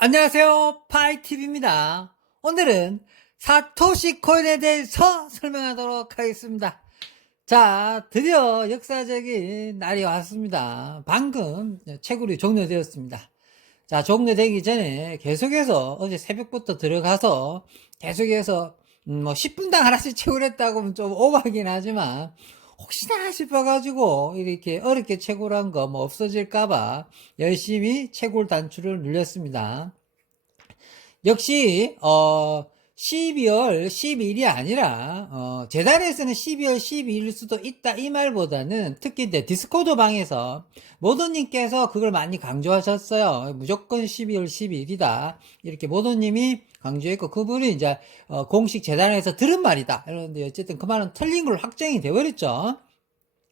안녕하세요. 파이TV입니다. 오늘은 사토시 코인에 대해서 설명하도록 하겠습니다. 자, 드디어 역사적인 날이 왔습니다. 방금 채굴이 종료되었습니다. 자, 종료되기 전에 계속해서 어제 새벽부터 들어가서 계속해서 10분당 하나씩 채굴했다고 하면 좀 오버하긴 하지만 혹시나 싶어가지고 이렇게 어렵게 채굴한 거 뭐 없어질까봐 열심히 채굴 단추를 눌렸습니다. 역시 12월 12일이 아니라 재단에서는 12월 12일일 수도 있다 이 말보다는 특히 이제 디스코드 방에서 모도님께서 그걸 많이 강조하셨어요. 무조건 12월 12일이다 이렇게 모도님이 강조했고, 그분이 이제 공식 재단에서 들은 말이다 이러는데, 어쨌든 그 말은 틀린 걸로 확정이 되어버렸죠.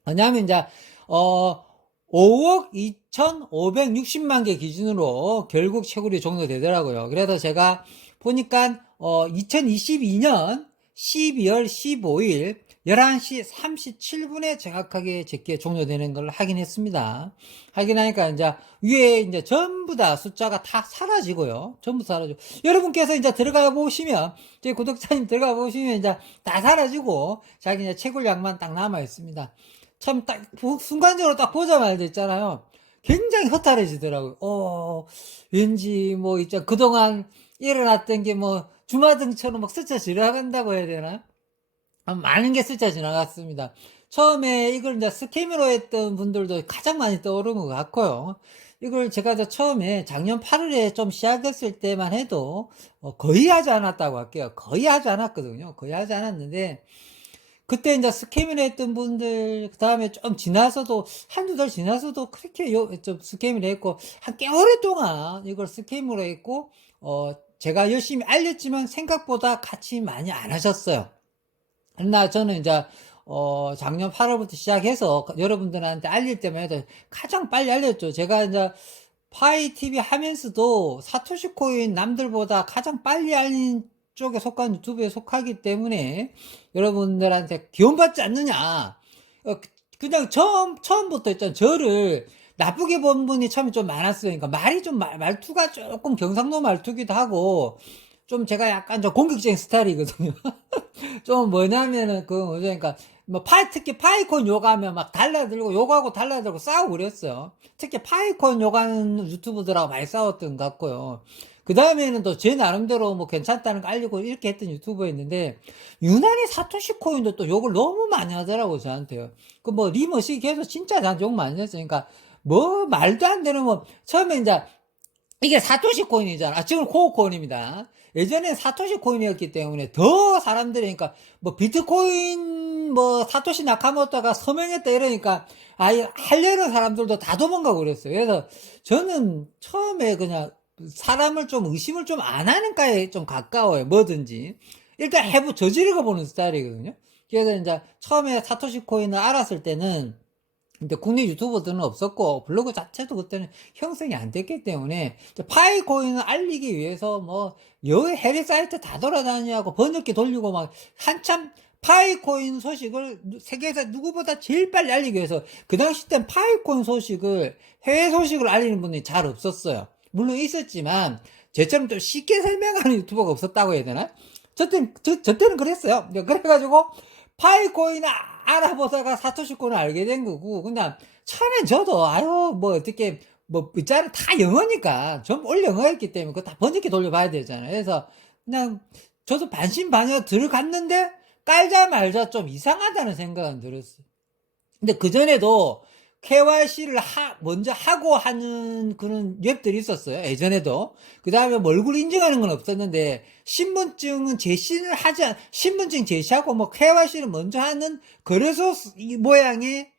왜냐하면 이제 5억 2,560만 개 기준으로 결국 채굴이 종료되더라고요. 그래서 제가 보니까 2022년 12월 15일 11시 37분에 정확하게 제게 종료되는 걸 확인했습니다. 확인하니까 이제 위에 이제 전부 다 숫자가 다 사라지고요. 전부 사라지고. 여러분께서 이제 들어가 보시면, 제 구독자님 들어가 보시면 이제 다 사라지고, 자기 이제 채굴량만 딱 남아 있습니다. 참, 딱, 순간적으로 딱 보자마자 있잖아요. 굉장히 허탈해지더라고요. 왠지, 뭐, 있잖아. 그동안 일어났던 게 뭐, 주마등처럼 막 스쳐 지나간다고 해야 되나? 많은 게 스쳐 지나갔습니다. 처음에 이걸 이제 스캠으로 했던 분들도 가장 많이 떠오르는 것 같고요. 이걸 제가 이제 처음에 작년 8월에 좀 시작했을 때만 해도, 거의 하지 않았다고 할게요. 거의 하지 않았거든요. 거의 하지 않았는데, 그때 이제 스캐밍을 했던 분들, 그 다음에 좀 지나서도, 한두 달 지나서도 그렇게 좀 스캐밍을 했고, 한 꽤 오랫동안 이걸 스캐밍으로 했고, 제가 열심히 알렸지만 생각보다 같이 많이 안 하셨어요. 그러나 저는 이제, 작년 8월부터 시작해서 여러분들한테 알릴 때만 해도 가장 빨리 알렸죠. 제가 이제 파이TV 하면서도 사토시 코인 남들보다 가장 빨리 알린 쪽에 속한 유튜브에 속하기 때문에 여러분들한테 기원받지 않느냐. 그냥 처음부터 있잖아. 저를 나쁘게 본 분이 처음에 좀 많았어요. 그러니까 말이 좀, 말투가 조금 경상도 말투기도 하고, 좀 제가 약간 좀 공격적인 스타일이거든요. 좀 뭐냐면은, 그러니까, 뭐, 특히 파이콘 욕하면 막 달라들고, 욕하고 달라들고 싸우고 그랬어요. 특히 파이콘 욕하는 유튜브들하고 많이 싸웠던 것 같고요. 그 다음에는 또 제 나름대로 뭐 괜찮다는 거 알리고 이렇게 했던 유튜버였는데, 유난히 사토시 코인도 또 욕을 너무 많이 하더라고, 저한테요. 그 뭐, 리머시 계속 진짜 저한테 욕 많이 했어요. 그러니까, 뭐, 말도 안 되는 뭐, 처음에 이제, 이게 사토시 코인이잖아. 지금 코어 코인입니다. 예전엔 사토시 코인이었기 때문에 더 사람들이, 그러니까, 뭐, 비트코인, 뭐, 사토시 나카모토가 서명했다 이러니까, 아예 하려는 사람들도 다 도망가고 그랬어요. 그래서 저는 처음에 그냥 사람을 좀 의심을 좀 안 하는가에 좀 가까워요. 뭐든지. 일단 저지르고 보는 스타일이거든요. 그래서 이제 처음에 사토시 코인을 알았을 때는, 근데 국내 유튜버들은 없었고 블로그 자체도 그때는 형성이 안 됐기 때문에 파이코인을 알리기 위해서 뭐 해외 사이트 다 돌아다니고 번역기 돌리고 막 한참 파이코인 소식을 세계에서 누구보다 제일 빨리 알리기 위해서, 그 당시 땐 파이코인 소식을, 해외 소식을 알리는 분이 잘 없었어요. 물론 있었지만 저처럼 좀 쉽게 설명하는 유튜버가 없었다고 해야 되나? 저 때는 그랬어요. 그래가지고 파이코인 알아보다가 사토시 코인을 알게 된 거고, 그냥 처음엔 저도 아유 뭐 어떻게 뭐 있잖아, 다 영어니까 전 올 영어였기 때문에 그거 다 번역기 돌려봐야 되잖아요. 그래서 그냥 저도 반신반의 들어갔는데 깔자말자 좀 이상하다는 생각은 들었어요. 근데 그전에도 KYC를 먼저 하고 하는 그런 웹들이 있었어요. 예전에도. 그 다음에 뭐 얼굴 인증하는 건 없었는데, 신분증은 신분증 제시하고 뭐 KYC를 먼저 하는 거래소 이 모양의,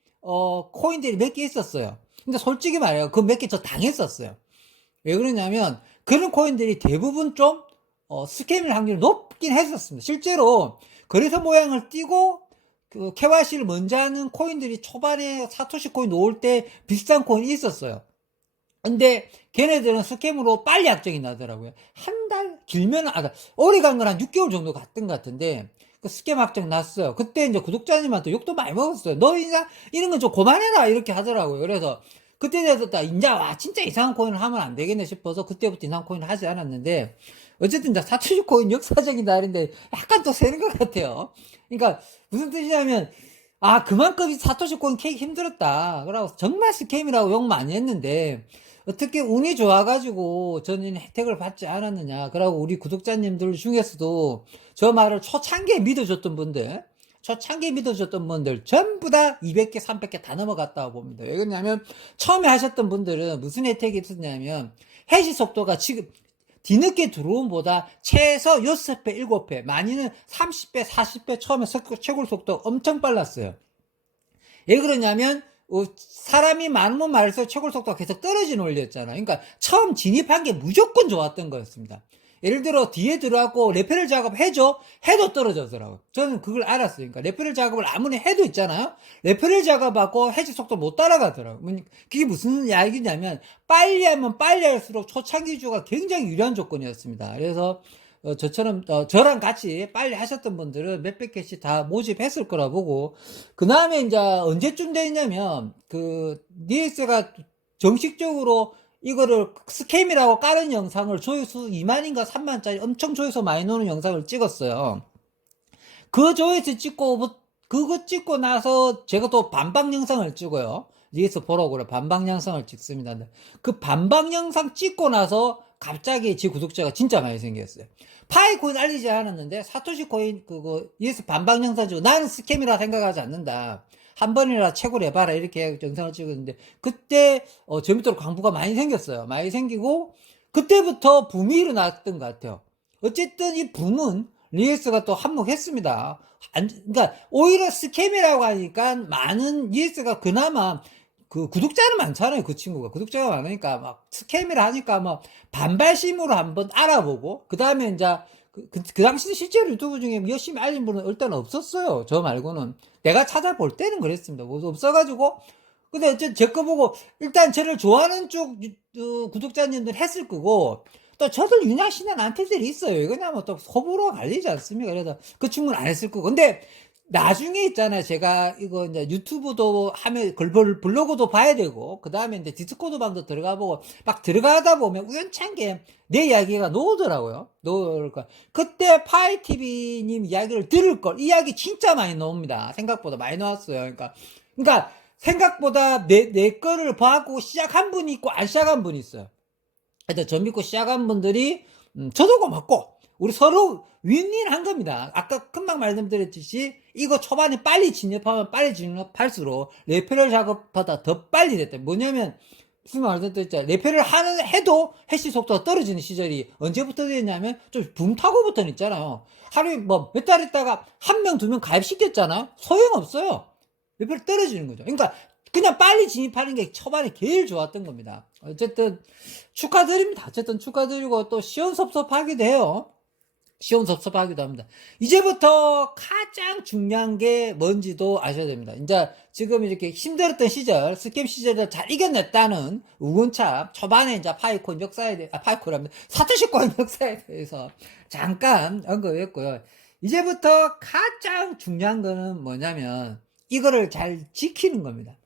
코인들이 몇 개 있었어요. 근데 솔직히 말해요. 그 몇 개 저 당했었어요. 왜 그러냐면, 그런 코인들이 대부분 좀, 스캠일 확률이 높긴 했었습니다. 실제로 거래소 모양을 띄고 그 KYC를 먼저 하는 코인들이 초반에 사토시 코인 놓을 때 비슷한 코인이 있었어요. 근데 걔네들은 스캠으로 빨리 확정이 나더라고요. 한 달, 길면, 오래 간 건 한 6개월 정도 갔던 것 같은데, 그 스캠 확정 났어요. 그때 이제 구독자님한테 욕도 많이 먹었어요. 너 이런 건 좀 그만해라, 이렇게 하더라고요. 그래서 그때 되었다. 이제 와 진짜 이상한 코인을 하면 안 되겠네 싶어서 그때부터 이상한 코인을 하지 않았는데 어쨌든 이제 사토시 코인 역사적인 날인데 약간 또 새는 것 같아요. 그러니까 무슨 뜻이냐면 그만큼 이 사토시 코인 캐기 힘들었다. 그러고 정말 스캠이라고 욕 많이 했는데 어떻게 운이 좋아가지고 저는 혜택을 받지 않았느냐. 그러고 우리 구독자님들 중에서도 저 말을 초창기에 믿어줬던 분들 초창기에 믿어줬던 분들 전부 다 200개, 300개 다 넘어갔다고 봅니다. 왜 그러냐면 처음에 하셨던 분들은 무슨 혜택이 있었냐면 해시 속도가 지금 뒤늦게 들어옴보다 최소 6배, 7배, 많이는 30배, 40배 처음에 최고 속도 엄청 빨랐어요. 왜 그러냐면 사람이 많으면 많을수록 최고 속도가 계속 떨어지는 원리였잖아요. 그러니까 처음 진입한 게 무조건 좋았던 거였습니다. 예를 들어 뒤에 들어가고 레페럴 작업 해줘 해도 떨어졌더라고요. 저는 그걸 알았어요. 그러니까 레페럴 작업을 아무리 해도 있잖아요. 레페럴 작업하고 해지 속도 못 따라가더라고요. 그게 무슨 이야기냐면 빨리 하면 빨리 할수록 초창기주가 굉장히 유리한 조건이었습니다. 그래서 저처럼 저랑 같이 빨리 하셨던 분들은 몇백 개씩 다 모집했을 거라 보고 그 다음에 이제 언제쯤 됐냐면 그 니에스가 정식적으로 이거를 스캠이라고 까는 영상을 조회수 2만인가 3만짜리 엄청 조회수 많이 노는 영상을 찍었어요. 그 조회수 찍고 그거 찍고 나서 제가 또 반박 영상을 찍어요. 니에스 보라고 그래 반박 영상을 찍습니다. 그 반박 영상 찍고 나서 갑자기 제 구독자가 진짜 많이 생겼어요. 파이코인 알리지 않았는데 사토시 코인 그거 니에스 반박 영상 찍고 나는 스캠이라 생각하지 않는다. 한 번이라 최고로 해봐라 이렇게 영상을 찍었는데 그때 재밌도록 광부가 많이 생겼어요. 많이 생기고 그때부터 붐이 일어났던 것 같아요. 어쨌든 이 붐은 리에스가 또 한몫했습니다. 그러니까 오히려 스캠이라고 하니까 많은 리에스가 그나마 그 구독자는 많잖아요. 그 친구가 구독자가 많으니까 막 스캠이라 하니까 뭐 반발심으로 한번 알아보고 그 다음에 이제 그 당시는 실제로 유튜브 중에 열심히 알린 분은 일단 없었어요. 저 말고는. 내가 찾아볼 때는 그랬습니다. 뭐 없어가지고. 근데 어쨌든 제 거 보고 일단 저를 좋아하는 쪽 구독자님들 했을 거고 또 저들 윤양신한 안티들이 있어요. 이거냐면 또 호불호가 갈리지 않습니까? 그래서 그 친구는 안 했을 거고. 근데 나중에 있잖아요. 제가 이거 이제 유튜브도 하면 블로그도 봐야 되고 그 다음에 이제 디스코드 방도 들어가 보고 막 들어가다 보면 우연찮게 내 이야기가 나오더라고요. 나올까. 그때 파이TV님 이야기를 들을 걸. 이야기 진짜 많이 나옵니다. 생각보다 많이 나왔어요. 그러니까 생각보다 내 거를 봐고 시작한 분이 있고 안 시작한 분이 있어요. 하여튼 저 믿고 시작한 분들이 저도 고맙고 우리 서로 윈윈한 겁니다. 아까 금방 말씀드렸듯이 이거 초반에 빨리 진입하면 빨리 진입할수록 레페럴 작업보다 더 빨리 됐다. 뭐냐면 무슨 말씀드렸죠? 레페를 해도 해시 속도가 떨어지는 시절이 언제부터 됐냐면 좀 붐 타고부터는 있잖아요. 하루에 뭐 몇 달 있다가 한 명, 두 명 가입시켰잖아요. 소용없어요. 레페를 떨어지는 거죠. 그러니까 그냥 빨리 진입하는 게 초반에 제일 좋았던 겁니다. 어쨌든 축하드립니다. 어쨌든 축하드리고 또 시원섭섭하기도 해요. 시원섭섭하기도 합니다. 이제부터 가장 중요한 게 뭔지도 아셔야 됩니다. 이제 지금 이렇게 힘들었던 시절, 스캠 시절을 잘 이겨냈다는 우근차 초반에 이제 파이콘 역사에 파이콘이랍니다. 사토시 코인 역사에 대해서 잠깐 언급했고요. 이제부터 가장 중요한 거는 뭐냐면 이거를 잘 지키는 겁니다.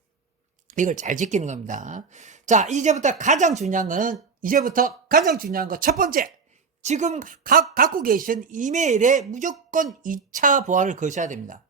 이걸 잘 지키는 겁니다. 자, 이제부터 가장 중요한 거 첫 번째. 지금 갖고 계신 이메일에 무조건 2차 보안을 거셔야 됩니다.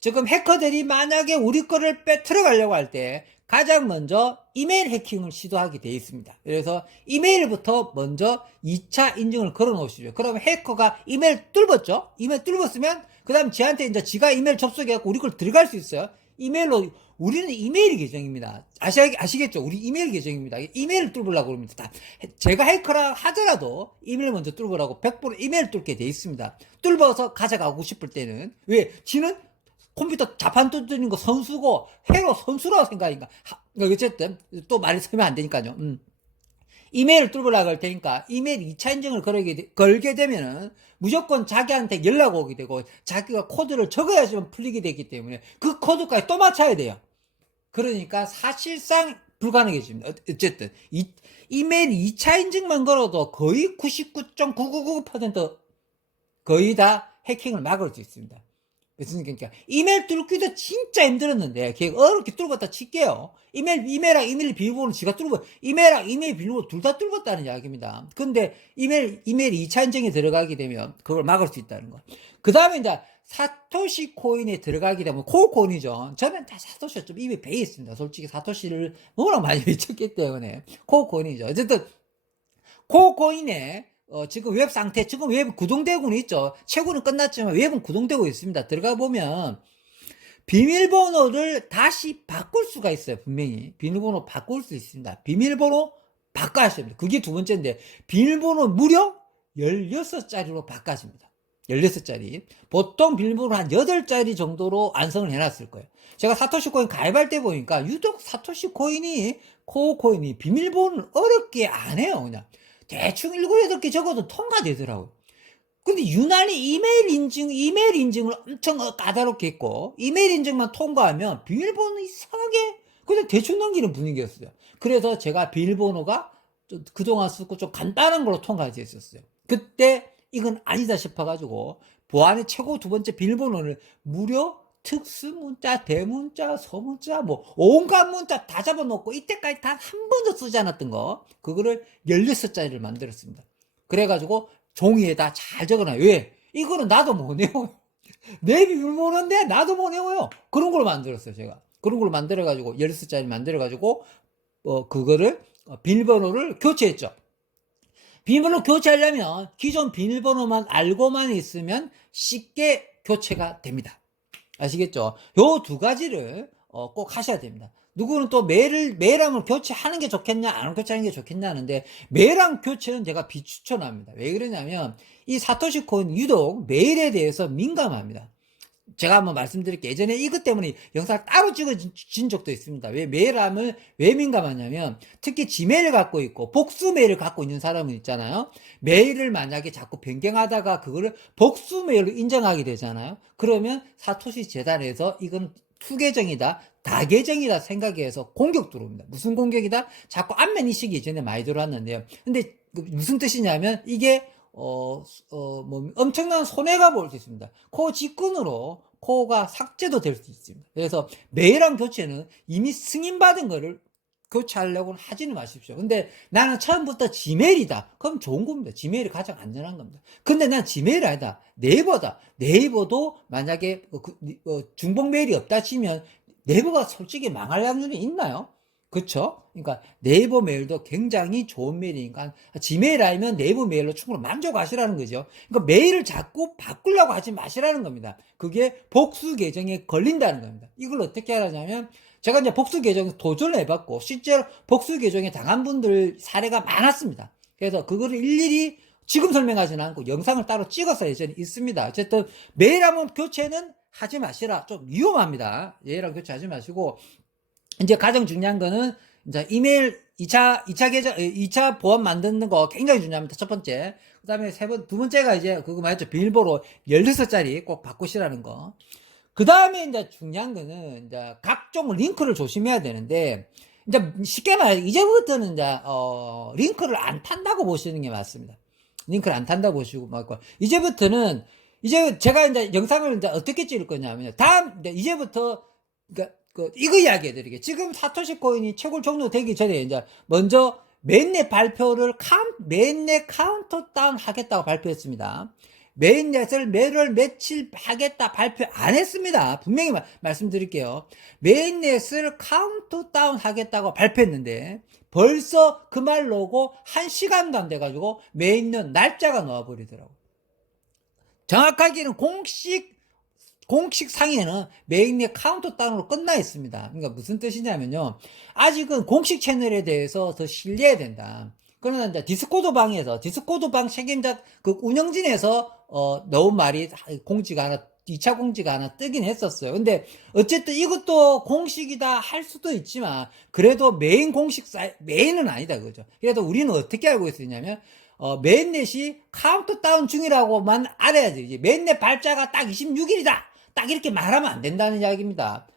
지금 해커들이 만약에 우리 거를 빼들어 가려고 할 때 가장 먼저 이메일 해킹을 시도하게 되어 있습니다. 그래서 이메일부터 먼저 2차 인증을 걸어 놓으시죠. 그러면 해커가 이메일 뚫었죠? 이메일 뚫었으면 그 다음 지한테 이제 지가 이메일 접속해갖고 우리 걸 들어갈 수 있어요. 이메일로 우리는 이메일 계정입니다. 아시겠죠? 우리 이메일 계정입니다. 이메일을 뚫으려고 그럽니다. 제가 해커라 하더라도 이메일 먼저 뚫으라고 100% 이메일 뚫게 돼 있습니다. 뚫어서 가져가고 싶을 때는 왜? 지는 컴퓨터 자판 두드리는 거 선수고 해로 선수라고 생각인가? 어쨌든 또 말이 서면 안 되니까요. 이메일을 뚫으려고 할 테니까 이메일 2차 인증을 걸게 되면은 무조건 자기한테 연락 오게 되고 자기가 코드를 적어야지만 풀리게 되기 때문에 그 코드까지 또 맞춰야 돼요. 그러니까 사실상 불가능해집니다. 어쨌든 이메일 2차 인증만 걸어도 거의 99.999% 거의 다 해킹을 막을 수 있습니다. 무슨 그러니까 이메일 뚫기도 진짜 힘들었는데 걔 어렵게 뚫었다 칠게요. 이메일랑 이메일 비밀번호 지가 뚫고 이메일랑 이메일 비밀번호 둘 다 뚫었다는 이야기입니다. 근데 이메일 2차 인증에 들어가게 되면 그걸 막을 수 있다는 거. 그 다음에 이제 사토시 코인에 들어가게 되면 코어 코인이죠. 저는 다 사토시가 좀 입에 배에 있습니다. 솔직히 사토시를 너무나 많이 외쳤기 때문에 코어 코인이죠. 어쨌든 코어 코인에 지금 웹 상태, 지금 웹 구동되고는 있죠. 채굴은 끝났지만 웹은 구동되고 있습니다. 들어가 보면 비밀번호를 다시 바꿀 수가 있어요. 분명히 비밀번호 바꿀 수 있습니다. 비밀번호 바꿔야 됩니다. 그게 두 번째인데 비밀번호 무려 16자리로 바꿔집니다. 16자리. 보통 비밀번호 한 8자리 정도로 안성을 해놨을 거예요. 제가 사토시 코인 가입할 때 보니까 유독 사토시 코인이 코어 코인이 비밀번호를 어렵게 안 해요. 그냥 대충 7, 8개 적어도 통과되더라고요. 근데 유난히 이메일 인증을 엄청 까다롭게 했고, 이메일 인증만 통과하면 비밀번호 이상하게 그냥 대충 넘기는 분위기였어요. 그래서 제가 비밀번호가 그동안 쓰고 좀 간단한 걸로 통과되어 있었어요. 그때 이건 아니다 싶어가지고, 보안의 최고 두 번째 비밀번호를 무려 특수문자, 대문자, 소문자, 뭐, 온갖 문자 다 잡아놓고, 이때까지 단 한 번도 쓰지 않았던 거, 그거를 16자리를 만들었습니다. 그래가지고, 종이에다 잘 적어놔요. 왜? 이거는 나도 못 외워요. 내 비밀번호인데 나도 못 외워요. 그런 걸 만들었어요, 제가. 그런 걸 만들어가지고, 16자리 만들어가지고, 그거를, 비밀번호를 교체했죠. 비밀번호 교체하려면 기존 비밀번호만 알고만 있으면 쉽게 교체가 됩니다. 아시겠죠? 요 두 가지를 꼭 하셔야 됩니다. 누구는 또 메일함을 교체하는 게 좋겠냐, 안 교체하는 게 좋겠냐 하는데, 메일함 교체는 제가 비추천합니다. 왜 그러냐면, 이 사토시 코인 유독 메일에 대해서 민감합니다. 제가 한번 말씀드릴게요. 예전에 이것 때문에 영상을 따로 찍어진 적도 있습니다. 왜 메일함을 왜 민감하냐면, 특히 지메일을 갖고 있고 복수 메일을 갖고 있는 사람은 있잖아요. 메일을 만약에 자꾸 변경하다가 그거를 복수 메일로 인정하게 되잖아요. 그러면 사토시 재단에서 이건 투계정이다, 다계정이다 생각해서 공격 들어옵니다. 무슨 공격이다? 자꾸 안면 이식이 예전에 많이 들어왔는데요. 근데 무슨 뜻이냐면 이게 뭐 엄청난 손해가 볼 수 있습니다. 코 직군으로 코가 삭제도 될 수 있습니다. 그래서 메일함 교체는 이미 승인받은 거를 교체하려고는 하지는 마십시오. 근데 나는 처음부터 지메일이다. 그럼 좋은 겁니다. 지메일이 가장 안전한 겁니다. 근데 난 지메일 아니다. 네이버다. 네이버도 만약에 중복 메일이 없다 치면 네이버가 솔직히 망할 확률이 있나요? 그쵸? 그러니까 네이버 메일도 굉장히 좋은 메일이니까 지메일 아니면 네이버 메일로 충분히 만족하시라는 거죠. 그러니까 메일을 자꾸 바꾸려고 하지 마시라는 겁니다. 그게 복수 계정에 걸린다는 겁니다. 이걸 어떻게 하냐면 제가 이제 복수 계정 도전을 해봤고 실제로 복수 계정에 당한 분들 사례가 많았습니다. 그래서 그거를 일일이 지금 설명하지는 않고 영상을 따로 찍어서 예전에 있습니다. 어쨌든 메일함은 교체는 하지 마시라. 좀 위험합니다. 메일함 교체하지 마시고 이제 가장 중요한 거는 이제 이메일 2차 계정, 2차 보안 만드는 거 굉장히 중요합니다. 첫 번째. 그 다음에 두 번째가 이제 그거 말했죠. 비밀번호 16자리 꼭 바꾸시라는 거. 그 다음에 이제 중요한 거는 이제 각종 링크를 조심해야 되는데, 이제 쉽게 말해, 이제부터는 이제, 링크를 안 탄다고 보시는 게 맞습니다. 링크를 안 탄다고 보시고, 이제부터는, 이제 제가 이제 영상을 이제 어떻게 찍을 거냐면, 이제부터, 그러니까, 이거 이야기 해드릴게요. 지금 사토시 코인이 채굴 종료되기 전에 이제 먼저 메인넷 발표를 메인넷 카운트다운 하겠다고 발표했습니다. 메인넷을 매월 며칠 하겠다 발표 안 했습니다. 분명히 말씀드릴게요. 메인넷을 카운트다운 하겠다고 발표했는데 벌써 그 말 놓고 1시간도 안 돼가지고 메인넷 날짜가 나와버리더라고요. 정확하게는 공식 상에는 메인넷 카운트다운으로 끝나 있습니다. 그러니까 무슨 뜻이냐면요. 아직은 공식 채널에 대해서 더 신뢰해야 된다. 그러나 이제 디스코드 방 책임자 그 운영진에서 넣은 말이 공지가 하나 2차 공지가 하나 뜨긴 했었어요. 근데 어쨌든 이것도 공식이다 할 수도 있지만 그래도 메인은 아니다 그죠. 그래도 우리는 어떻게 알고 있었냐면 메인넷이 카운트다운 중이라고만 알아야지. 이제 메인넷 발자가 딱 26일이다. 딱 이렇게 말하면 안 된다는 이야기입니다.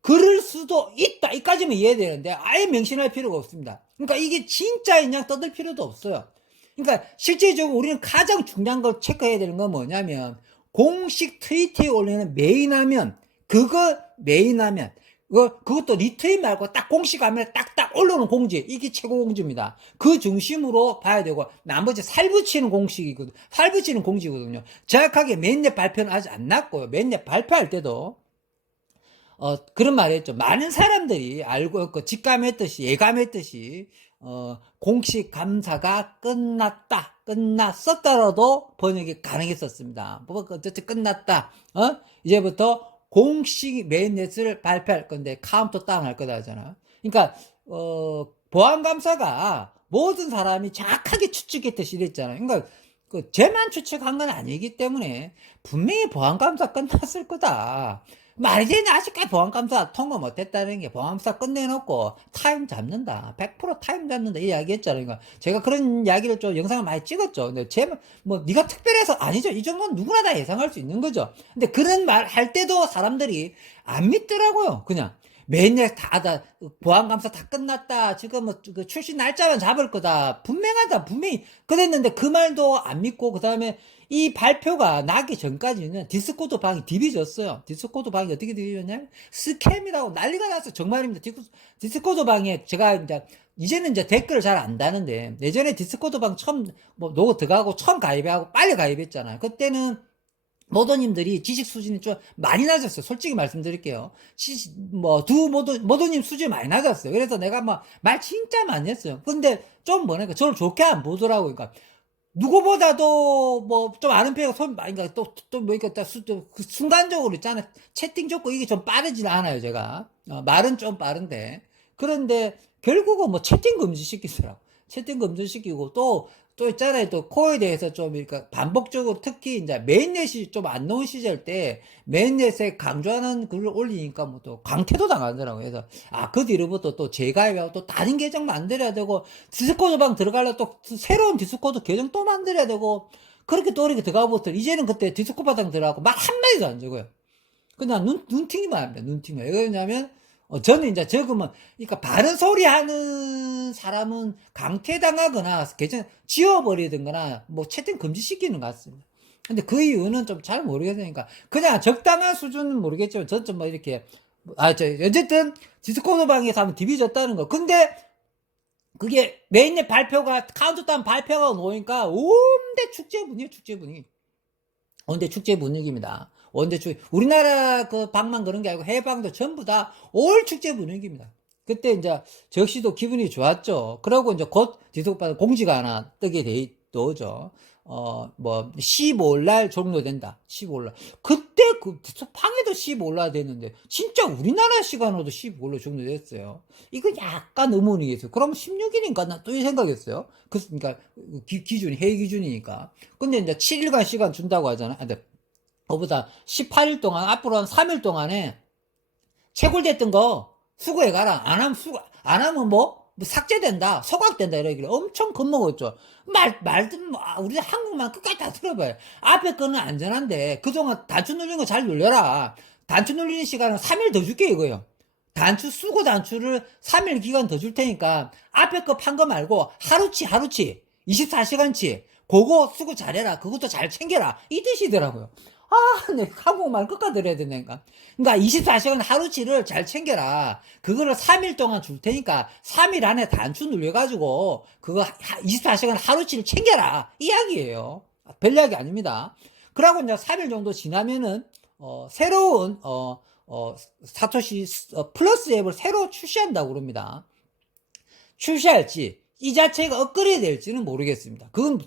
그럴 수도 있다. 이까지만 이해되는데 아예 명심할 필요가 없습니다. 그러니까 이게 진짜이냐 떠들 필요도 없어요. 그러니까 실제적으로 우리는 가장 중요한 걸 체크해야 되는 건 뭐냐면 공식 트위터에 올리는 메인 화면, 그것도 리트윗 말고 딱 공식 화면에 딱딱 올려놓은 공지, 이게 최고 공지입니다. 그 중심으로 봐야 되고, 나머지 살붙이는 공지거든요. 정확하게 메인넷 발표는 아직 안 났고요. 메인넷 발표할 때도 그런 말 했죠. 많은 사람들이 알고 있고 직감했듯이, 예감했듯이, 공식 감사가 끝났었더라도 번역이 가능했었습니다. 뭐, 어쨌든 끝났다. 이제부터 공식 메인넷을 발표할 건데, 카운트다운 할 거다 하잖아. 그러니까, 보안감사가 모든 사람이 정확하게 추측했듯이 이랬잖아요. 그러니까, 쟤만 추측한 건 아니기 때문에, 분명히 보안감사 끝났을 거다. 말이 되냐? 아직까지 보안감사 통과 못했다는 게 보안감사 끝내놓고 타임 잡는다. 100% 타임 잡는다. 이 이야기 했잖아요. 그러니까 제가 그런 이야기를 좀 영상을 많이 찍었죠. 근데 네가 특별해서 아니죠. 이 정도는 누구나 다 예상할 수 있는 거죠. 근데 그런 말 할 때도 사람들이 안 믿더라고요. 그냥. 맨날 보안감사 다 끝났다. 지금 그 출시 날짜만 잡을 거다. 분명히 그랬는데 그 말도 안 믿고, 그 다음에 이 발표가 나기 전까지는 디스코드 방이 디비졌어요. 디스코드 방이 어떻게 디비졌냐면 스캠이라고 난리가 났어요. 정말입니다. 디스코드 방에 제가 이제는 댓글을 잘 안 다는데, 예전에 디스코드 방 처음 로고 들어가고 처음 가입하고 빨리 가입했잖아요. 그때는 모더님들이 지식 수준이 좀 많이 낮았어요. 솔직히 말씀드릴게요. 모더님 수준이 많이 낮았어요. 그래서 내가 말 진짜 많이 했어요. 근데 좀 뭐랄까, 저를 좋게 안 보더라고요. 그러니까, 누구보다도 좀 아는 편이가 그러니까 순간적으로 있잖아요. 채팅 좋고 이게 좀 빠르진 않아요, 제가. 말은 좀 빠른데. 그런데 결국은 채팅 금지시키더라고. 채팅 금지시키고 또 있잖아요. 또 코어에 대해서 좀, 그러니까 반복적으로 특히 이제 메인넷이 좀 안 나온 시절 때 메인넷에 강조하는 글을 올리니까 또 강퇴도 당하더라고요. 그래서, 그 뒤로부터 또 재가입하고 또 다른 계정 만들어야 되고, 디스코드 방 들어가려 또 새로운 디스코드 계정 또 만들어야 되고, 그렇게 또 이렇게 들어가부터 이제는 그때 디스코드 방 들어가고 말 한마디도 안 적어요. 그냥 눈팅만 합니다. 눈팅만. 왜 그러냐면, 저는 이제 적으면, 그러니까 바른 소리 하는 사람은 강퇴당하거나, 계정 지워버리든거나, 채팅 금지시키는 것 같습니다. 근데 그 이유는 좀 잘 모르겠으니까, 그냥 적당한 수준은 모르겠지만, 전 좀 이렇게, 어쨌든, 디스코드 방에서 한번 디비졌다는 거. 근데, 그게 메인넷 발표가, 카운트다운 발표가 나오니까, 온데 축제 분위기. 온데 축제 분위기입니다. 우리나라 그 방만 그런 게 아니고 해방도 전부 다 올 축제 분위기입니다. 그때 이제 적시도 기분이 좋았죠. 그러고 이제 곧 지속받은 공지가 하나 뜨게 되죠. 15일 날 종료된다. 15일 날. 그때 방에도 15일 날 됐는데, 진짜 우리나라 시간으로도 15일 날 종료됐어요. 이거 약간 의문이 있어요. 그럼 16일인가? 나 또 이 생각했어요. 그러니까, 회의 기준이니까. 근데 이제 7일간 시간 준다고 하잖아. 그보다 18일 동안, 앞으로 한 3일 동안에 채굴됐던 거 수거해가라. 안 하면 삭제된다. 소각된다. 이러길래 엄청 겁먹었죠. 우리 한국만 끝까지 다 들어봐요. 앞에 거는 안전한데, 그동안 단추 눌린 거 잘 눌려라. 단추 눌리는 시간은 3일 더 줄게, 이거요. 수거 단추를 3일 기간 더 줄 테니까, 앞에 거 판 거 말고, 하루치, 24시간치, 그거 수거 잘해라. 그것도 잘 챙겨라. 이 뜻이더라고요. 네, 한국말 끝까지 들어야 되니까. 그러니까 24시간 하루치를 잘 챙겨라. 그거를 3일 동안 줄 테니까 3일 안에 단추 눌려가지고 그거 24시간 하루치를 챙겨라. 이야기예요. 별 이야기 아닙니다. 그러고 이제 3일 정도 지나면은 새로운 사토시 플러스 앱을 새로 출시한다고 그럽니다. 출시할지 이 자체가 업그레이드 될지는 모르겠습니다. 그건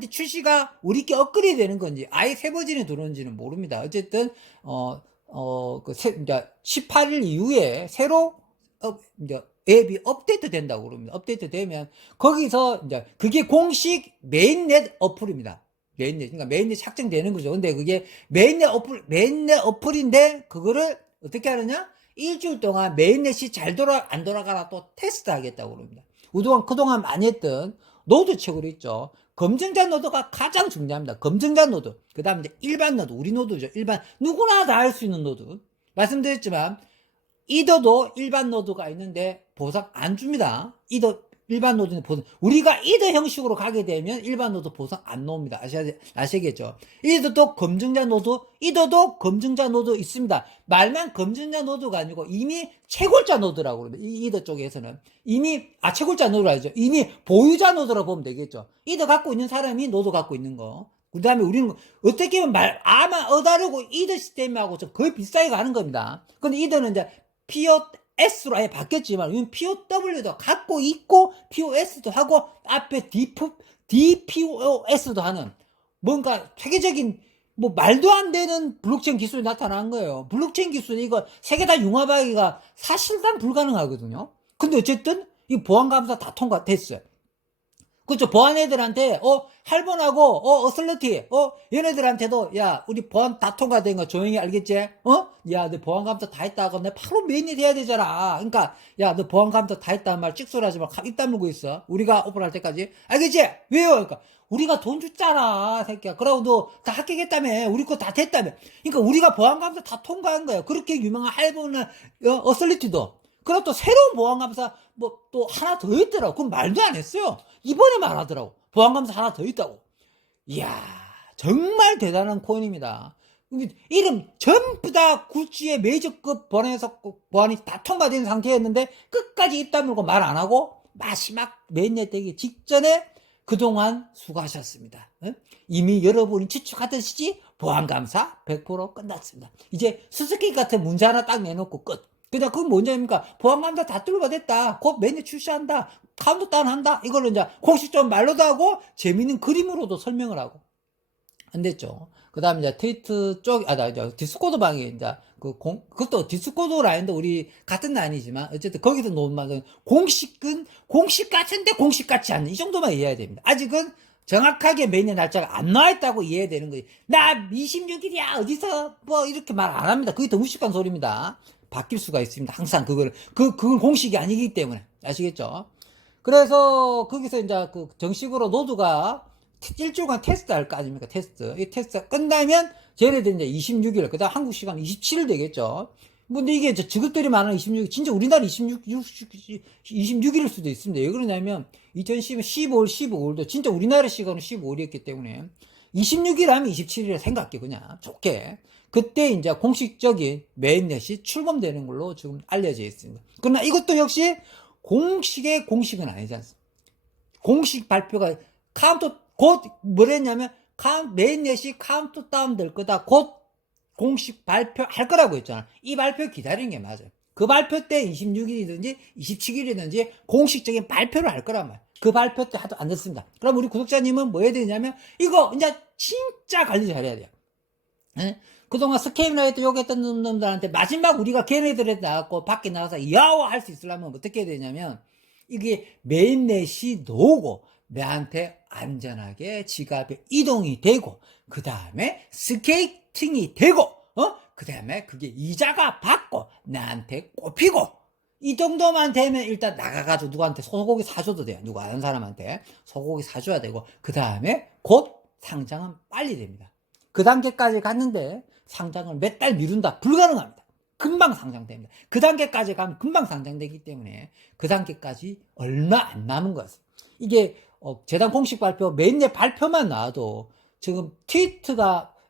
출시가 우리께 업그레이드 되는 건지 아예 새 버전이 들어오는지는 모릅니다. 어쨌든 이제 18일 이후에 새로 이제 앱이 업데이트 된다고 그럽니다. 업데이트 되면 거기서 이제 그게 공식 메인넷 어플입니다. 그러니까 메인넷 착정되는 거죠. 근데 그게 메인넷 어플인데 그거를 어떻게 하느냐? 일주일 동안 메인넷이 안 돌아가나 또 테스트 하겠다고 그럽니다. 그동안 많이 했던 노드 채굴 있죠. 검증자 노드가 가장 중요합니다. 검증자 노드. 그 다음 이제 일반 노드, 우리 노드죠. 누구나 다 할 수 있는 노드. 말씀드렸지만, 이더도 일반 노드가 있는데 보상 안 줍니다. 일반 노드는 보상, 우리가 이더 형식으로 가게 되면 일반 노드 보상 안 나옵니다. 아시겠죠? 이더도 검증자 노드, 이더도 검증자 노드 있습니다. 말만 검증자 노드가 아니고 이미 채굴자 노드라고 그럽니다. 이더 쪽에서는. 이미, 채굴자 노드라 하죠. 이미 보유자 노드라고 보면 되겠죠. 이더 갖고 있는 사람이 노드 갖고 있는 거. 그 다음에 우리는 어떻게 보면 아마 어다르고 이더 시스템하고 거의 비슷하게 가는 겁니다. 근데 이더는 이제 POS로 아예 바뀌었지만, 이건 POW도 갖고 있고, POS도 하고, 앞에 DPoS도 하는, 뭔가 세계적인, 뭐, 말도 안 되는 블록체인 기술이 나타난 거예요. 블록체인 기술이 이거 세 개 다 융합하기가 사실상 불가능하거든요. 근데 어쨌든, 이 보안감사 다 통과됐어요. 그렇죠. 보안 애들한테, 할본하고, 어설러티, 얘네들한테도, 야, 우리 보안 다 통과된 거 조용히 알겠지? 야, 너 보안 감사 다 했다고, 내 바로 메인이 돼야 되잖아. 그러니까, 야, 너 보안 감사 다 했다는 말 찍소리 하지 말고 입 다물고 있어. 우리가 오픈할 때까지. 알겠지? 왜요? 그러니까, 우리가 돈 줬잖아, 새끼야. 그러고 너 다 합격했다며. 우리 거 다 됐다며. 그러니까 우리가 보안 감사 다 통과한 거야. 그렇게 유명한 할본은, 어설리티도. 그리고 또 새로운 보안감사 뭐 또 하나 더 있더라고. 그건 말도 안 했어요. 이번에 말하더라고. 보안감사 하나 더 있다고. 이야, 정말 대단한 코인입니다. 이름 전부 다 구찌의 메이저급 보안이 다 통과된 상태였는데 끝까지 입 다물고 말 안 하고 마지막 몇년 되기 직전에 그동안 수고하셨습니다. 이미 여러분이 추측하듯이 보안감사 100% 끝났습니다. 이제 수수께끼 같은 문제 하나 딱 내놓고 끝. 그냥 그건 뭐냐입니까? 보안감사 다 뚫어됐다. 곧 매년 출시한다. 카운트다운 한다. 이걸로 이제 공식적인 말로도 하고 재미있는 그림으로도 설명을 하고. 안 됐죠. 그 다음에 이제 트위트 쪽, 디스코드 방에 이제 그것도 디스코드 라인도 우리 같은 라인이지만 어쨌든 거기서 놓은 말은 공식은 공식 같은데 공식 같지 않는 이 정도만 이해해야 됩니다. 아직은 정확하게 매년 날짜가 안 나와있다고 이해해야 되는 거지. 나 26일이야. 어디서 뭐 이렇게 말 안 합니다. 그게 더 무식한 소리입니다. 바뀔 수가 있습니다. 항상 그건 공식이 아니기 때문에. 아시겠죠? 그래서 거기서 이제 정식으로 노드가 일주일간 테스트 할 거 아닙니까? 테스트. 이 테스트가 끝나면 쟤네들 이제 26일, 그 다음 한국 시간 27일 되겠죠? 근데 이게 직업들이 많은 26일, 진짜 우리나라 26일일 수도 있습니다. 왜 그러냐면 2010년 15월 15일도 진짜 우리나라 시간은 15일이었기 때문에 26일 하면 27일에 생각해 그냥 좋게. 그때 이제 공식적인 메인넷이 출범되는 걸로 지금 알려져 있습니다. 그러나 이것도 역시 공식의 공식은 아니지 않습니까? 공식 발표가 곧 뭐랬냐면 메인넷이 카운트다운 될 거다. 곧 공식 발표할 거라고 했잖아. 이 발표 기다리는 게 맞아요. 그 발표 때 26일이든지 27일이든지 공식적인 발표를 할 거란 말이에요. 그 발표 때 하도 안 됐습니다. 그럼 우리 구독자님은 뭐 해야 되냐면 이거 이제 진짜 관리 잘해야 돼요. 네? 그동안 스케일러에도 욕했던 놈들한테 마지막 우리가 걔네들한테 나갔고 밖에 나가서 야호 할 수 있으려면 어떻게 해야 되냐면 이게 메인넷이 나오고 내한테 안전하게 지갑에 이동이 되고 그 다음에 스케이팅이 되고 그 다음에 그게 이자가 받고 나한테 꼽히고 이 정도만 되면 일단 나가가지고 누구한테 소고기 사줘도 돼요. 누구 아는 사람한테 소고기 사줘야 되고 그 다음에 곧 상장은 빨리 됩니다. 그 단계까지 갔는데 상장을 몇 달 미룬다. 불가능합니다. 금방 상장됩니다. 그 단계까지 가면 금방 상장되기 때문에 그 단계까지 얼마 안 남은 거였어요. 이게 재단 공식 발표 메인넷 발표만 나와도 지금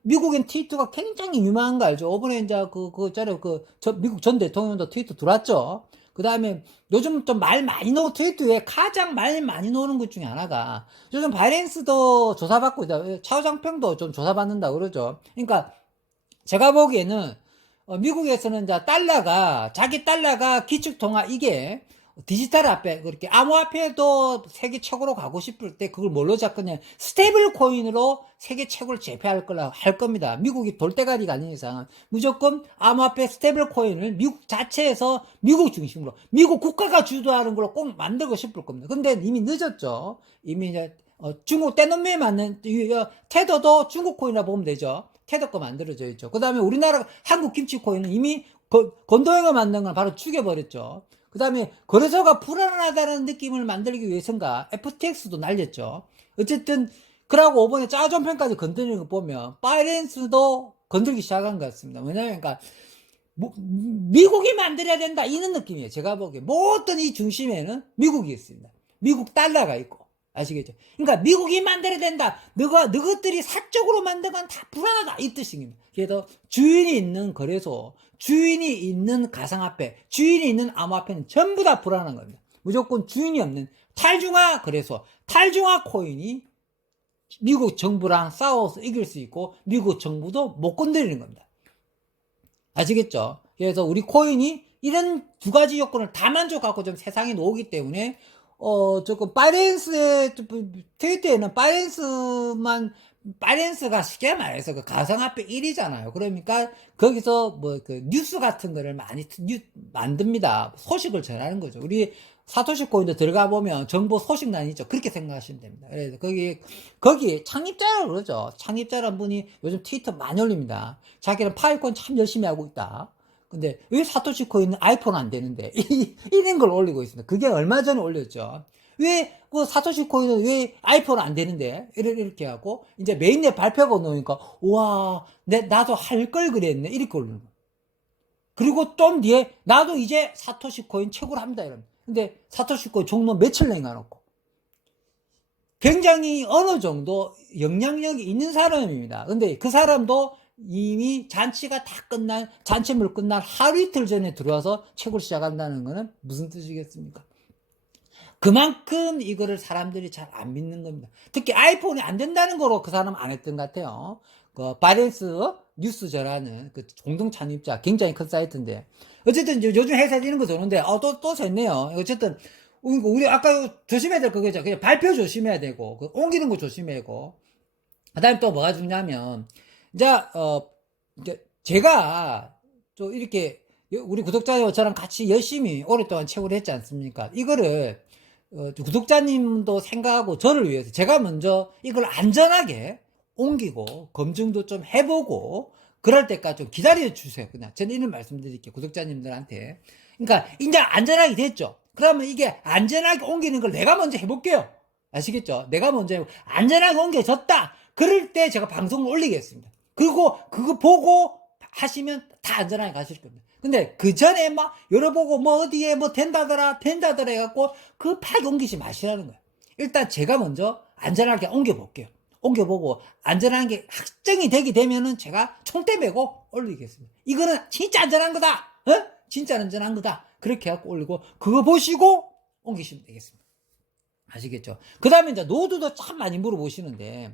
미국엔 트위터가 굉장히 유명한 거 알죠? 이번에 이제 미국 전 대통령도 트위터 들어왔죠? 그 다음에 요즘 좀 말 많이 나오고 트위터에 가장 말 많이 나오는 것 중에 하나가 요즘 바이낸스도 조사받고 있다. 차오장평도 좀 조사받는다 그러죠. 그러니까 제가 보기에는 미국에서는 이제 자기 달러가 기축통화 이게 디지털 화폐, 그렇게 암호화폐도 세계 최고로 가고 싶을 때 그걸 뭘로 잡거냐. 스테이블 코인으로 세계 최고를 제패할 거라 할 겁니다. 미국이 돌대가리가 아닌 이상 무조건 암호화폐 스테이블 코인을 미국 자체에서 미국 중심으로 미국 국가가 주도하는 걸로 꼭 만들고 싶을 겁니다. 근데 이미 늦었죠. 이미 이제 중국 떼놈매에 맞는 테더도 중국 코인이라 보면 되죠. 테더 거 만들어져 있죠. 그 다음에 우리나라 한국 김치 코인은 이미 건도형을 만든 건 바로 죽여버렸죠. 그 다음에 거래소가 불안하다는 느낌을 만들기 위해서인가 FTX도 날렸죠. 어쨌든 그러고 이번에 짜존편까지 건드리는 거 보면 바이낸스도 건들기 시작한 것 같습니다. 왜냐면 그러니까 미국이 만들어야 된다 이런 느낌이에요. 제가 보기에 모든 이 중심에는 미국이 있습니다. 미국 달러가 있고. 아시겠죠? 그러니까 미국이 만들어야 된다. 너것들이 사적으로 만든 건 다 불안하다. 이 뜻입니다. 그래서 주인이 있는 거래소, 주인이 있는 가상화폐, 주인이 있는 암호화폐는 전부 다 불안한 겁니다. 무조건 주인이 없는 탈중화 거래소, 탈중화 코인이 미국 정부랑 싸워서 이길 수 있고 미국 정부도 못 건드리는 겁니다. 아시겠죠? 그래서 우리 코인이 이런 두 가지 요건을 다 만족하고 좀 세상에 놓기 때문에 조금 바이낸스의 트위터에는 바이낸스가 쉽게 말해서 그 가상화폐 1위잖아요. 그러니까 거기서 뭐 그 뉴스 같은 거를 많이 만듭니다. 소식을 전하는 거죠. 우리 사토시 코인도 들어가 보면 정보 소식란이 있죠. 그렇게 생각하시면 됩니다. 그래서 거기 창립자라고 그러죠. 창립자라는 분이 요즘 트위터 많이 올립니다. 자기는 파이콘 참 열심히 하고 있다. 근데 왜 사토시 코인은 아이폰 안 되는데 이런 걸 올리고 있습니다. 그게 얼마 전에 올렸죠. 왜 그 사토시 코인은 왜 아이폰 안 되는데 이렇게 하고 이제 메인넷 발표가 나오니까 우와 나도 할 걸 그랬네 이렇게 올리는 거예요. 그리고 좀 뒤에 나도 이제 사토시 코인 최고로 합니다 이러면. 근데 사토시 코인 종로 며칠 내놔놓고 굉장히 어느 정도 영향력이 있는 사람입니다. 근데 그 사람도 이미 잔치물 끝날 하루 이틀 전에 들어와서 채굴 시작한다는 거는 무슨 뜻이겠습니까? 그만큼 이거를 사람들이 잘 안 믿는 겁니다. 특히 아이폰이 안 된다는 거로 그 사람 안 했던 것 같아요. 그 바이낸스 뉴스저라는 그 공동 창립자 굉장히 큰 사이트인데 어쨌든 요즘 회사에 이런 거 도는데 또 샜네요. 어쨌든 우리 아까 조심해야 될 거죠. 그냥 발표 조심해야 되고 그 옮기는 거 조심해야 되고 그다음에 또 뭐가 중요하면 이제 제가 또 이렇게 우리 구독자님처럼 같이 열심히 오랫동안 채굴을 했지 않습니까? 이거를 구독자님도 생각하고 저를 위해서 제가 먼저 이걸 안전하게 옮기고 검증도 좀 해보고 그럴 때까지 좀 기다려 주세요. 그냥 저는 이런 말씀드릴게요. 구독자님들한테. 그러니까 이제 안전하게 됐죠. 그러면 이게 안전하게 옮기는 걸 내가 먼저 해볼게요. 아시겠죠? 내가 먼저 안전하게 옮겨졌다. 그럴 때 제가 방송을 올리겠습니다. 그리고 그거 보고 하시면 다 안전하게 가실 겁니다. 근데 그 전에 막 열어보고 뭐 어디에 뭐 된다더라 해갖고 급하게 옮기지 마시라는 거예요. 일단 제가 먼저 안전하게 옮겨볼게요. 옮겨보고 안전한 게 확정이 되게 되면은 제가 총대 메고 올리겠습니다. 이거는 진짜 안전한 거다. 진짜 안전한 거다. 그렇게 해갖고 올리고 그거 보시고 옮기시면 되겠습니다. 아시겠죠? 그 다음에 이제 노드도 참 많이 물어보시는데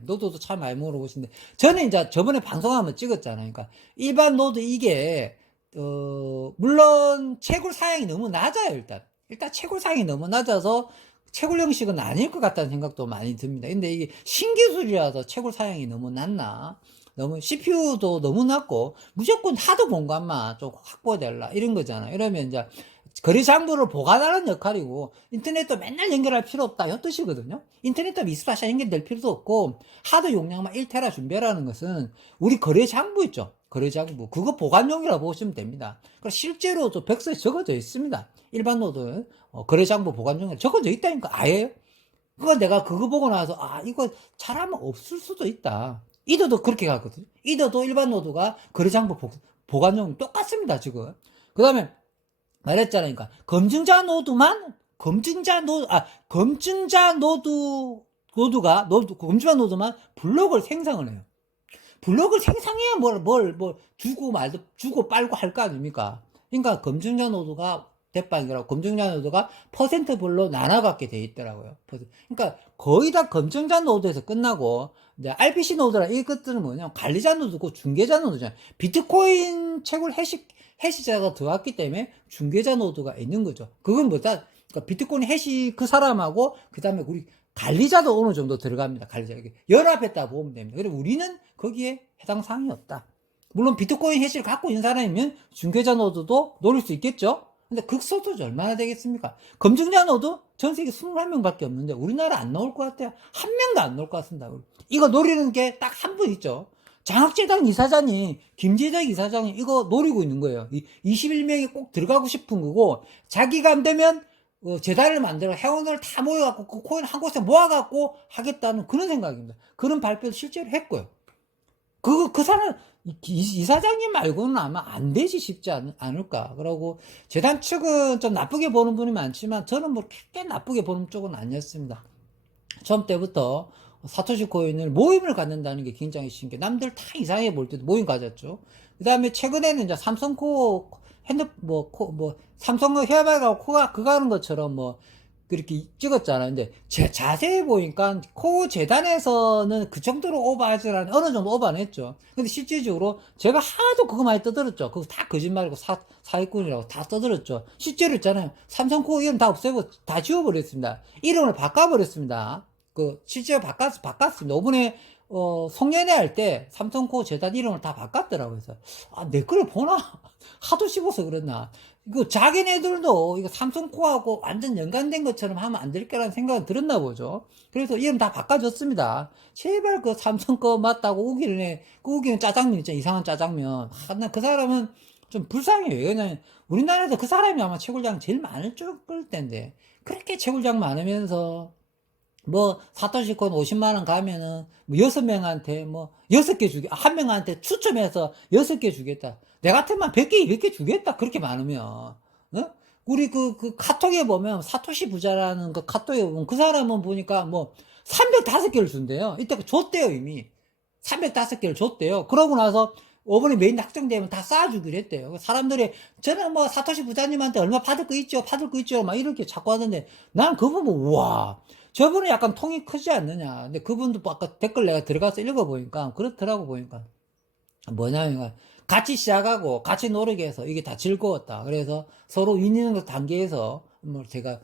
저는 이제 저번에 방송 한번 찍었잖아요. 그러니까 일반 노드 이게 물론 채굴 사양이 너무 낮아요. 일단 채굴 사양이 너무 낮아서 채굴 형식은 아닐 것 같다는 생각도 많이 듭니다. 근데 이게 신기술이라서 채굴 사양이 너무 낮나? 너무 CPU도 너무 낮고 무조건 하드 공간만 좀 확보해달라 이런 거잖아. 이러면 이제 거래 장부를 보관하는 역할이고 인터넷도 맨날 연결할 필요 없다 이런 뜻이거든요. 인터넷도 미스마샤 연결될 필요도 없고 하드 용량만 1테라 준비하라는 것은 우리 거래 장부 있죠. 거래 장부 그거 보관용이라고 보시면 됩니다. 실제로 저 벽서에 적어져 있습니다. 일반 노드 거래 장부 보관용이 적어져 있다니까 아예. 그거 내가 그거 보고 나서 이거 잘하면 없을 수도 있다. 이더도 그렇게 가거든요. 이더도 일반 노드가 거래 장부 보관용이 똑같습니다 지금. 그 다음에 말했잖아요. 그러니까 검증자 노드가 검증자 노드만 블록을 생성을 해요. 블록을 생성해야 주고 빨고 할 거 아닙니까? 그러니까 검증자 노드가 대빵이라고 검증자 노드가 퍼센트별로 나눠갖게 돼 있더라고요. 그러니까 거의 다 검증자 노드에서 끝나고 이제 RPC 노드라 이것들은 뭐냐면 관리자 노드고 중개자 노드잖아요. 비트코인 채굴 해시자가 들어왔기 때문에 중개자 노드가 있는 거죠. 그건 뭐다? 그러니까 비트코인 해시 그 사람하고 그 다음에 우리 관리자도 어느 정도 들어갑니다. 관리자 이렇게 연합했다 보면 됩니다. 그래서 우리는 거기에 해당 사항이 없다. 물론 비트코인 해시를 갖고 있는 사람이면 중개자 노드도 노릴 수 있겠죠. 근데 극소수죠. 얼마나 되겠습니까? 검증자 노드 전 세계 21명밖에 없는데 우리나라 안 나올 것 같아요. 한 명도 안 나올 것 같습니다. 이거 노리는 게 딱 한 분 있죠. 장학재단 이사장이 김재덕 이사장이 이거 노리고 있는 거예요. 21명이 꼭 들어가고 싶은 거고 자기가 안 되면 재단을 만들어 회원을 다 모여갖고 그 코인 한 곳에 모아갖고 하겠다는 그런 생각입니다. 그런 발표도 실제로 했고요. 그 사람 이사장님 말고는 아마 안 되지 싶지 않을까. 그러고 재단 측은 좀 나쁘게 보는 분이 많지만 저는 뭐 그렇게 나쁘게 보는 쪽은 아니었습니다. 처음 때부터 사토시 코인을 모임을 갖는다는 게 굉장히 신기해. 남들 다 이상하게 볼 때도 모임 가졌죠. 그 다음에 최근에는 이제 삼성코 삼성 헤어바이가 코가 그거 하는 것처럼 뭐 그렇게 찍었잖아. 근데 자세히 보니까 코 재단에서는 그 정도로 오버하지 않은 어느 정도 오버는 했죠. 근데 실질적으로 제가 하도 그거 많이 떠들었죠. 그거 다 거짓말이고 사기꾼이라고 다 떠들었죠. 실제로 있잖아요. 삼성코 이름 다 없애고 다 지워버렸습니다. 이름을 바꿔버렸습니다. 실제로 바꿨습니다. 이번에 송년회 할 때 삼성코 재단 이름을 다 바꿨더라고요. 그래서 내 거를 보나? 하도 씹어서 그랬나? 이거 자기네들도 이거 삼성코하고 완전 연관된 것처럼 하면 안 될 거라는 생각은 들었나 보죠. 그래서 이름 다 바꿔줬습니다. 제발 그 삼성 거 맞다고 우기는 짜장면 있잖아. 이상한 짜장면. 나 그 사람은 좀 불쌍해요. 왜냐면 우리나라에서 그 사람이 아마 채굴장 제일 많을 걸 텐데. 그렇게 채굴장 많으면서 뭐 사토시 콘 50만원 가면은 뭐 6명한테 뭐 6개 한 명한테 추첨해서 6개 주겠다. 내 같으면 100개 200개 주겠다. 그렇게 많으면. 어? 우리 그 카톡에 보면 사토시 부자라는 그 카톡에 보면 그 사람은 보니까 뭐 305개를 준대요. 이때 줬대요 이미. 305개를 줬대요. 그러고 나서 이번에 메인 확정되면 다 쌓아주기로 했대요. 사람들이 저는 뭐 사토시 부자님한테 얼마 받을 거 있죠 막 이렇게 자꾸 하던데 난 그분 보면 우와 저분은 약간 통이 크지 않느냐. 근데 그분도 아까 댓글 내가 들어가서 읽어보니까 그렇더라고. 보니까 뭐냐면 같이 시작하고 같이 노력해서 이게 다 즐거웠다. 그래서 서로 윈윈 단계에서 뭐 제가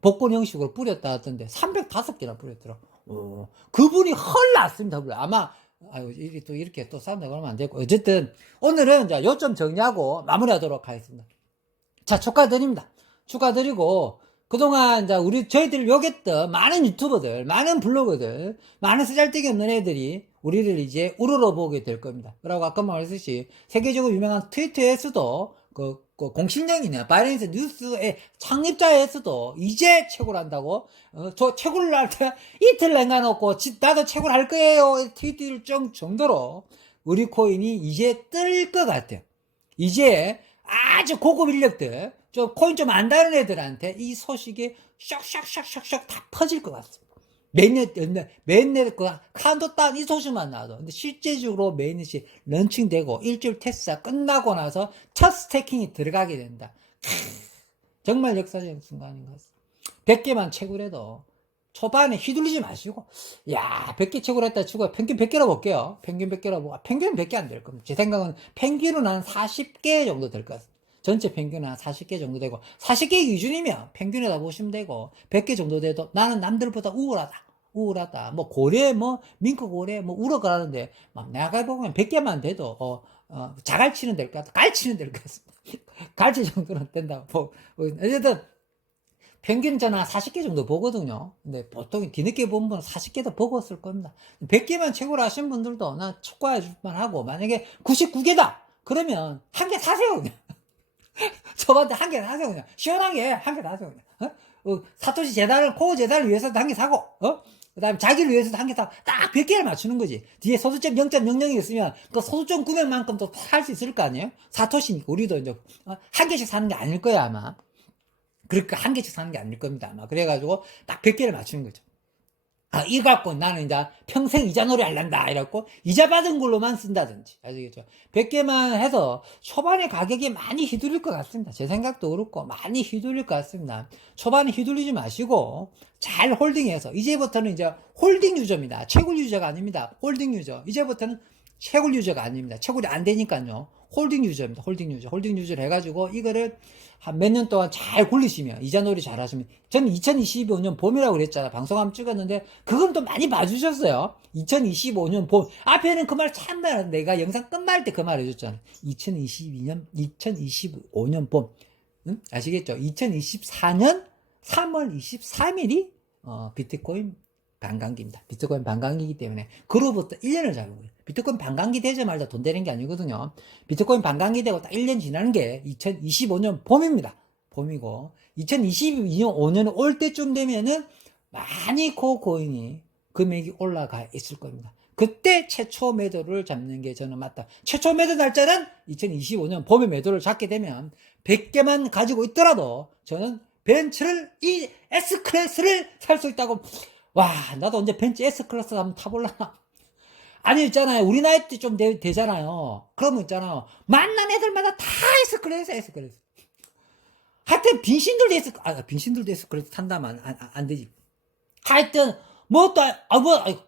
복권 형식으로 뿌렸다 하던데 305개나 뿌렸더라고. 그분이 헐 났습니다. 아마 아유 또 이렇게 또 싸운다 그러면 안 되고 어쨌든 오늘은 자 요점 정리하고 마무리하도록 하겠습니다. 자 축하드립니다. 축하드리고 그동안 이제 저희들을 욕했던 많은 유튜버들, 많은 블로거들, 많은 쓰잘데기 없는 애들이 우리를 이제 우러러보게 될 겁니다. 그리고 아까 말했듯이 세계적으로 유명한 트위터에서도 공신력이나 바이낸스 뉴스의 창립자에서도 이제 채굴 한다고 저 채굴을 할 때 이틀 내가놓고 나도 채굴 할 거예요 트위터를 정도로 우리 코인이 이제 뜰 것 같아요. 이제 아주 고급 인력들 코인 좀 안다는 애들한테 이 소식이 샥샥샥샥샥 다 퍼질 것 같습니다. 맨날 카운트다운 이 소식만 나와도. 근데 실제적으로 메인넷이 런칭되고 일주일 테스트가 끝나고 나서 첫 스태킹이 들어가게 된다. 정말 역사적인 순간인 것 같습니다. 100개만 채굴해도 초반에 휘둘리지 마시고, 100개 채굴했다 치고, 평균 100개로 볼게요. 평균 100개로 보고, 평균 100개 안 될 겁니다. 제 생각은 평균은 한 40개 정도 될 것 같습니다. 전체 평균은 한 40개 정도 되고, 40개 기준이면 평균에다 보시면 되고, 100개 정도 돼도 나는 남들보다 우월하다. 뭐 고래, 밍크 고래, 우럭을 하는데, 내가 보면 100개만 돼도, 자갈치는 될 것 같다. 갈치는 될 것 같습니다. 갈치 정도는 된다고. 어쨌든, 평균 저는 한 40개 정도 보거든요. 근데 보통 뒤늦게 본 분은 40개도 보고 있을 겁니다. 100개만 최고로 하신 분들도 나 축구해 줄만 하고, 만약에 99개다! 그러면 한 개 사세요, 그냥. 저한테 한 개 사세요, 그냥. 시원하게 한 개 사세요, 그냥. 사토시 코어 재단을 위해서도 한 개 사고, 그 다음에 자기를 위해서도 한 개 사고, 딱 100개를 맞추는 거지. 뒤에 소수점 0.00이 있으면, 그 소수점 구매만큼 또 살 수 있을 거 아니에요? 사토시니까, 우리도 이제, 한 개씩 사는 게 아닐 거야, 아마. 그러니까 한 개씩 사는 게 아닐 겁니다, 아마. 그래가지고, 딱 100개를 맞추는 거죠. 이거 갖고 나는 이제 평생 이자놀이 할란다. 이래갖고, 이자 받은 걸로만 쓴다든지. 아시겠죠? 100개만 해서 초반에 가격이 많이 휘둘릴 것 같습니다. 제 생각도 그렇고, 많이 휘둘릴 것 같습니다. 초반에 휘둘리지 마시고, 잘 홀딩해서, 이제부터는 이제 홀딩 유저입니다. 채굴 유저가 아닙니다. 홀딩 유저. 이제부터는 채굴 유저가 아닙니다. 채굴이 안 되니까요. 홀딩 유저입니다. 홀딩 유저를 해가지고, 이거를 한 몇 년 동안 잘 굴리시면, 이자놀이 잘 하시면, 저는 2025년 봄이라고 그랬잖아. 방송 한번 찍었는데, 그건 또 많이 봐주셨어요. 2025년 봄. 앞에는 그 말 참나, 내가 영상 끝날 때 그 말 해줬잖아. 2025년 봄. 응? 아시겠죠? 2024년 3월 23일이, 비트코인 반감기입니다. 비트코인 반감기이기 때문에, 그로부터 1년을 잡은 거예요. 비트코인 반감기 되자마자 돈 되는 게 아니거든요. 비트코인 반감기 되고 딱 1년 지나는 게 2025년 봄입니다. 봄이고 2022년 5년 올 때쯤 되면은 많이 코인이 금액이 올라가 있을 겁니다. 그때 최초 매도를 잡는 게 저는 맞다. 최초 매도 날짜는 2025년 봄에 매도를 잡게 되면 100개만 가지고 있더라도 저는 벤츠를, 이 S클래스를 살 수 있다고. 와, 나도 언제 벤츠 S클래스 한번 타볼라나. 아니, 있잖아요. 우리 나이 때 좀 되잖아요. 그러면 있잖아요. 만난 애들마다 다 S클래스, S클래스. 하여튼 빈신들도 S클래스 탄다면 안 되지. 하여튼 뭐 또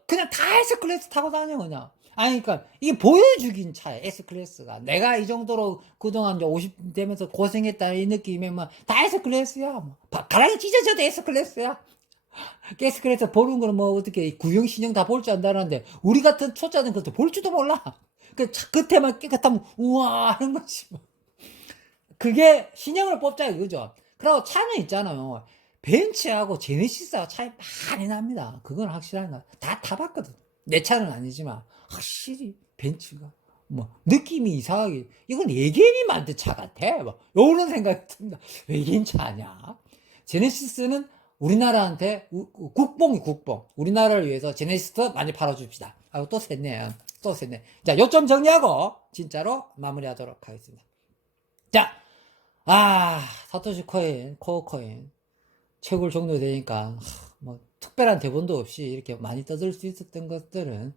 그냥 다 S클래스 타고 다녀 그냥. 아니 그러니까 이게 보여주긴 차야 S클래스가. 내가 이 정도로 그동안 이제 50 되면서 고생했다 이 느낌이면 뭐 다 S클래스야. 뭐 가랑이 찢어져도 S클래스야. S클래스 보는 거는 뭐 어떻게 구형 신형 다 볼 줄 안다는데 우리 같은 초짜는 그것도 볼 줄도 몰라. 그 차 끝에만 깨끗하면 우와 하는 거지 뭐. 그게 신형을 뽑자 이거죠. 그리고 차는 있잖아요. 벤츠하고 제네시스하고 차이 많이 납니다. 그건 확실한 거. 다 타봤거든. 내 차는 아니지만 확실히 벤츠가 뭐 느낌이 이상하게 이건 외계인이 만든 차 같아. 뭐 요런 생각이 듭니다. 외계인 차 아니야? 제네시스는 우리나라한테 국뽕이 국뽕. 우리나라를 위해서 제네시스 많이 팔아줍시다. 아유 또 샜네. 또 샜네. 자, 요점 정리하고 진짜로 마무리하도록 하겠습니다. 자, 사토시 코인, 코어 코인 채굴 종료되니까 뭐 특별한 대본도 없이 이렇게 많이 떠들 수 있었던 것들은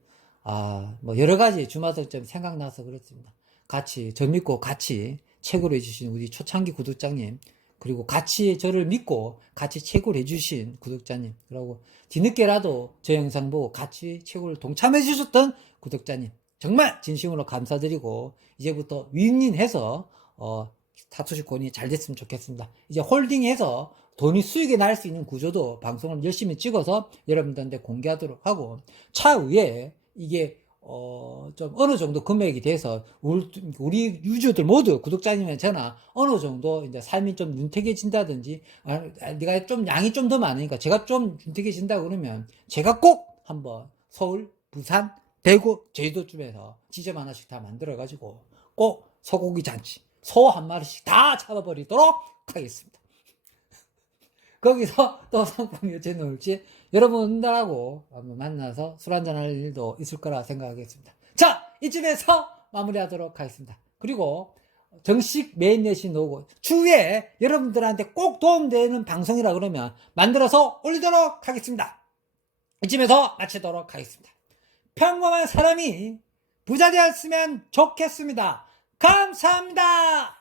뭐 여러 가지 주마등점 생각나서 그렇습니다. 같이 저 믿고 같이 채굴해 주신 우리 초창기 구독자님, 그리고 같이 저를 믿고 같이 채굴해 주신 구독자님, 그리고 뒤늦게라도 저 영상 보고 같이 채굴 동참해 주셨던 구독자님, 정말 진심으로 감사드리고 이제부터 윈윈해서 사토시 코인이 잘 됐으면 좋겠습니다. 이제 홀딩해서 돈이 수익이 날 수 있는 구조도 방송을 열심히 찍어서 여러분들한테 공개하도록 하고, 차후에 이게 좀 어느 정도 금액이 돼서 우리 유저들 모두 구독자님이나 저나 어느 정도 이제 삶이 좀 윤택해진다든지, 내가 좀 양이 좀 더 많으니까 제가 좀 윤택해진다 그러면 제가 꼭 한번 서울, 부산, 대구, 제주도쯤에서 지점 하나씩 다 만들어 가지고 꼭 소고기 잔치, 소 한 마리씩 다 잡아버리도록 하겠습니다. 거기서 또 상품이 어찌 나올지 여러분들하고 한번 만나서 술 한잔 할 일도 있을 거라 생각하겠습니다. 자, 이쯤에서 마무리하도록 하겠습니다. 그리고 정식 메인 내신 오고 추후에 여러분들한테 꼭 도움되는 방송이라 그러면 만들어서 올리도록 하겠습니다. 이쯤에서 마치도록 하겠습니다. 평범한 사람이 부자 되었으면 좋겠습니다. 감사합니다.